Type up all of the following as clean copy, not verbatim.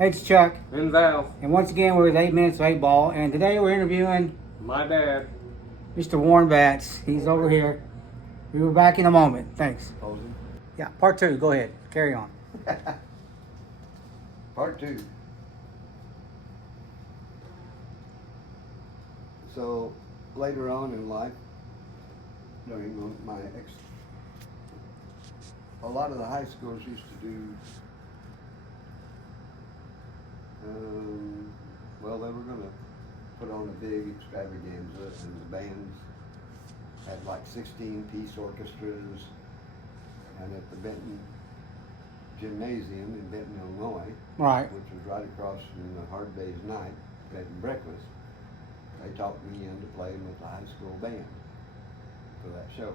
Hey, it's Chuck. And Val. And once again, we're with 8 Minutes of 8 Ball. And today we're interviewing My dad. Mr. Warren Batts. He's over here. We were back in a moment. Thanks. Posing. Yeah, part 2. Go ahead. Carry on. Part 2. So later on in life, during a lot of the high schools used to do, well, they were going to put on a big extravaganza, and the bands had like 16-piece orchestras, and at the Benton Gymnasium in Benton, Illinois, Right. which was right across from the Hard Day's Night, bed and breakfast, they talked me into playing with the high school band for that show.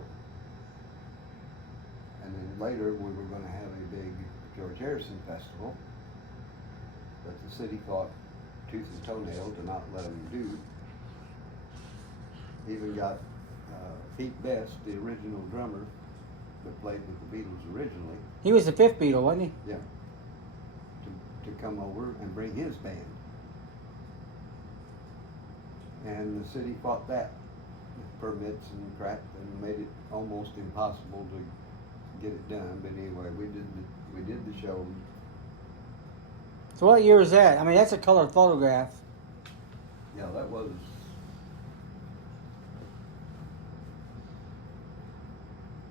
And then later we were going to have a big George Harrison festival, but the city fought tooth and toenail to not let them do. Even got Pete Best, the original drummer that played with the Beatles originally, He was the fifth Beatle, wasn't he? yeah, to come over and bring his band. And the city fought that with permits and crap and made it almost impossible to get it done. But anyway, we did the show. So what year was that? I mean, that's a colored photograph. Yeah, that was,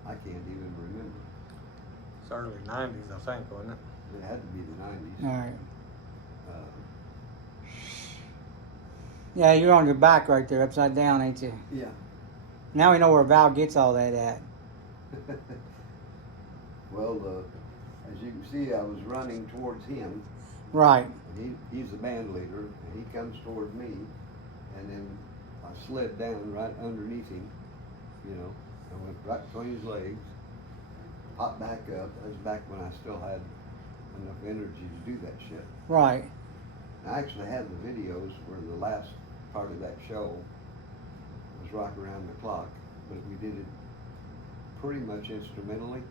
I can't even remember. It's early 90s, I think, wasn't it? It had to be the 90s. All right. Uh, Yeah, you're on your back right there, upside down, ain't you? yeah. Now we know where Val gets all that at. Well, as you can see, I was running towards him. Right. And he's the band leader, and he comes toward me, and then I slid down right underneath him, you know, I went right between his legs, popped back up. That was back when I still had enough energy to do that shit. Right. I actually had the videos where the last part of that show was Rock Around the Clock, but we did it pretty much instrumentally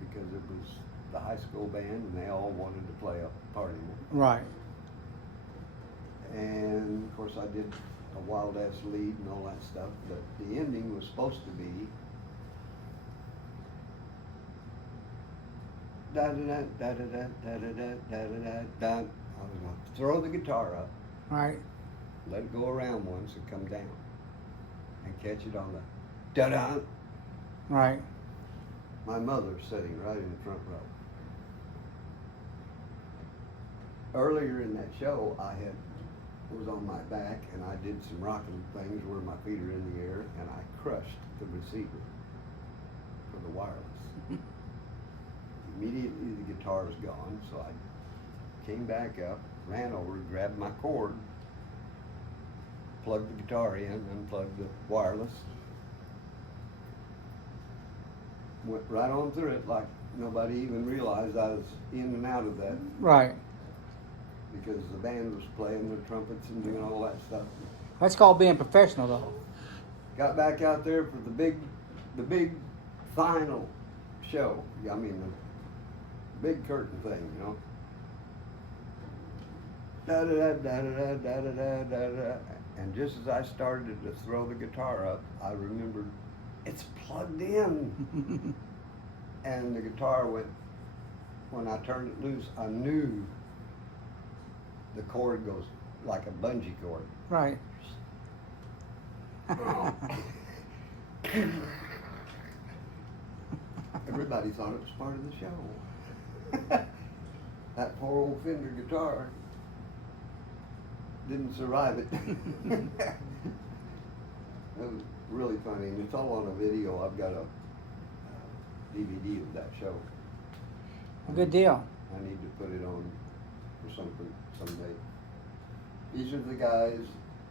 because it was the high school band and they all wanted to play a part in it. Right. And of course I did a wild ass lead and all that stuff, but the ending was supposed to be da da da da da da da da da da da. I was gonna throw the guitar up, Right. let it go around once and come down and catch it on the da da. Right. My mother's sitting right in the front row. Earlier in that show, I was on my back and I did some rocking things where my feet are in the air, and I crushed the receiver for the wireless. Immediately the guitar was gone, so I came back up, ran over, grabbed my cord, plugged the guitar in, unplugged the wireless, went right on through it like nobody even realized I was in and out of that, Right. because the band was playing the trumpets and doing all that stuff. That's called being professional, though. Got back out there for the big final show. I mean, the big curtain thing, you know. Da da da da da da da da da da. And just as I started to throw the guitar up, I remembered it's plugged in. And the guitar went, when I turned it loose, I knew the cord goes like a bungee cord. Right. Everybody thought it was part of the show. That poor old Fender guitar didn't survive it. That was really funny, and it's all on a video. I've got a DVD of that show. Well, good deal. I need to put it on for something someday. These are the guys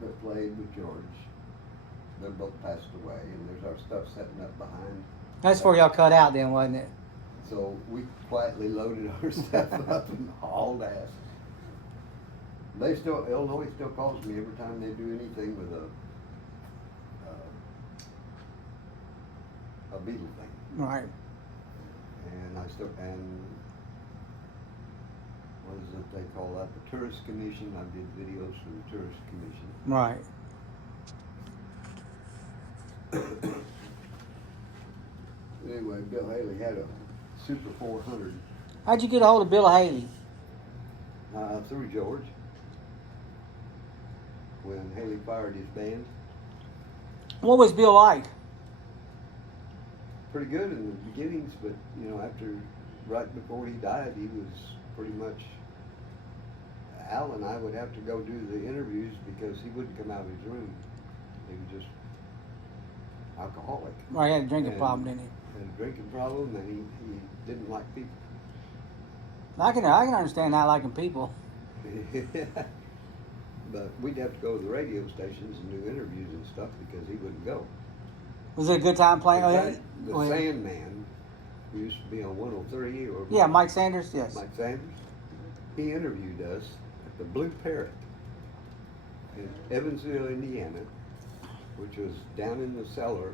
that played with George. They're both passed away, and there's our stuff setting up behind. That's where y'all cut out then, wasn't it? So we quietly loaded our stuff up and hauled ass. Illinois still calls me every time they do anything with a Beatle thing. Right. And what is it? they call that the Tourist Commission. I did videos for the Tourist Commission. Right. Anyway, Bill Haley had a Super 400 How'd you get a hold of Bill Haley? through George. When Haley fired his band, What was Bill like? pretty good in the beginnings, but right before he died, he was pretty much. Al and I would have to go do the interviews because he wouldn't come out of his room. He was just alcoholic. Right, he had a drinking And- problem, didn't he? Had a drinking problem, and he didn't like people. I can understand not liking people. But we'd have to go to the radio stations and do interviews and stuff because he wouldn't go. Was it a good time playing? The Oh, yeah. Sandman, who used to be on 103 or Yeah, Mike Sanders. Yes. Mike Sanders, he interviewed us at the Blue Parrot in Evansville, Indiana, which was down in the cellar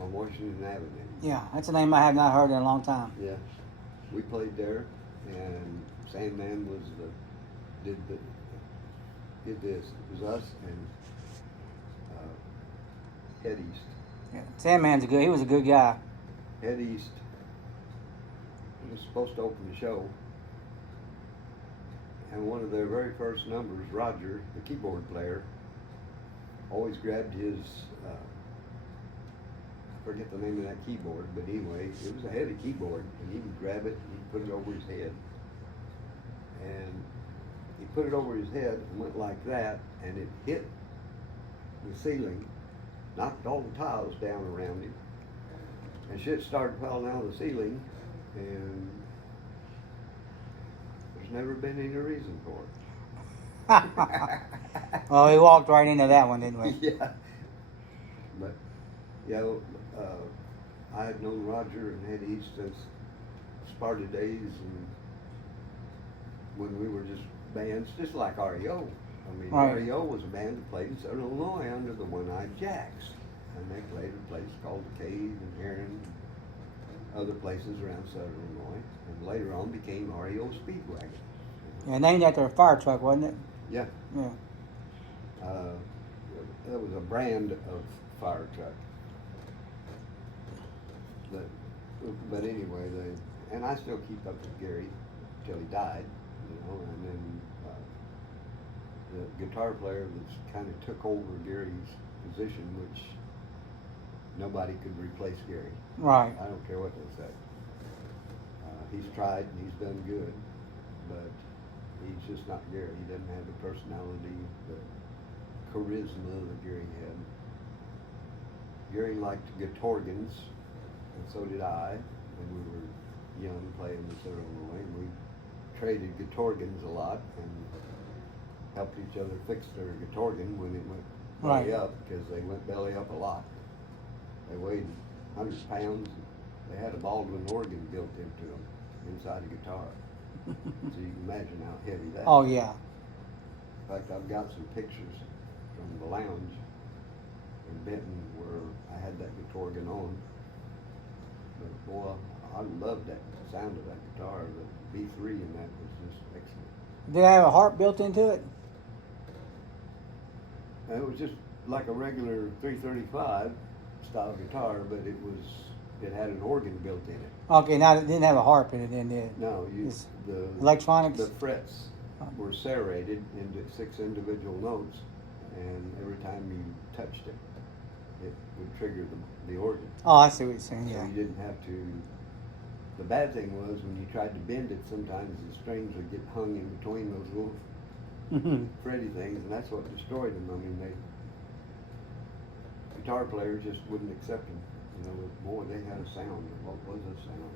on Washington Avenue. Yeah, that's a name I have not heard in a long time. Yeah, we played there, and Sandman did this. It was us and Head East. Yeah. Sandman's he was a good guy. Head East was supposed to open the show, and one of their very first numbers, Roger, the keyboard player, always grabbed his, I forget the name of that keyboard, but anyway, it was a heavy keyboard, and he would grab it and he'd put it over his head. And he put it over his head and went like that, and it hit the ceiling, knocked all the tiles down around him, and shit started falling out of the ceiling, and there's never been any reason for it. Well, he walked right into that one, didn't we? Yeah. But, I had known Roger and Head East since Sparta days, and when we were just bands, just like REO. I mean, Right. REO was a band that played in Southern Illinois under the One-Eyed Jacks, and they played a place called the Cave and Heron, and other places around Southern Illinois, and later on became REO Speedwagon. Yeah, named after a fire truck, wasn't it? Yeah. Yeah. That was a brand of fire truck. But anyway, and I still keep up with Gary till he died, and then the guitar player that's kind of took over Gary's position, which nobody could replace Gary. Right. I don't care what they say. He's tried and he's done good, but he's just not Gary. He doesn't have the personality, the charisma that Gary had. Gary liked guitargans, and so did I, when we were young playing the Southern Illinois. We traded guitargans a lot and helped each other fix their guitargan when it went belly Right. up, because they went belly up a lot. They weighed 100 pounds. They had a Baldwin organ built into them inside a guitar. So you can imagine how heavy that Oh, is. yeah. In fact, I've got some pictures from the lounge in Benton where I had that guitargan on. But boy, I loved that sound of that guitar. The B3 in that was just excellent. Did it have a harp built into it? And it was just like a regular 335 style guitar, but it had an organ built in it. Okay, now it didn't have a harp in it, then did it? No, It's the electronics? The frets were serrated into 6 individual notes, and every time you touched it, it would trigger the organ. Oh, I see what you're saying, So yeah. you didn't have to. The bad thing was when you tried to bend it, sometimes the strings would get hung in between those little fretty things, and that's what destroyed them. I mean, guitar players just wouldn't accept them. Boy, they had a sound. What was a sound?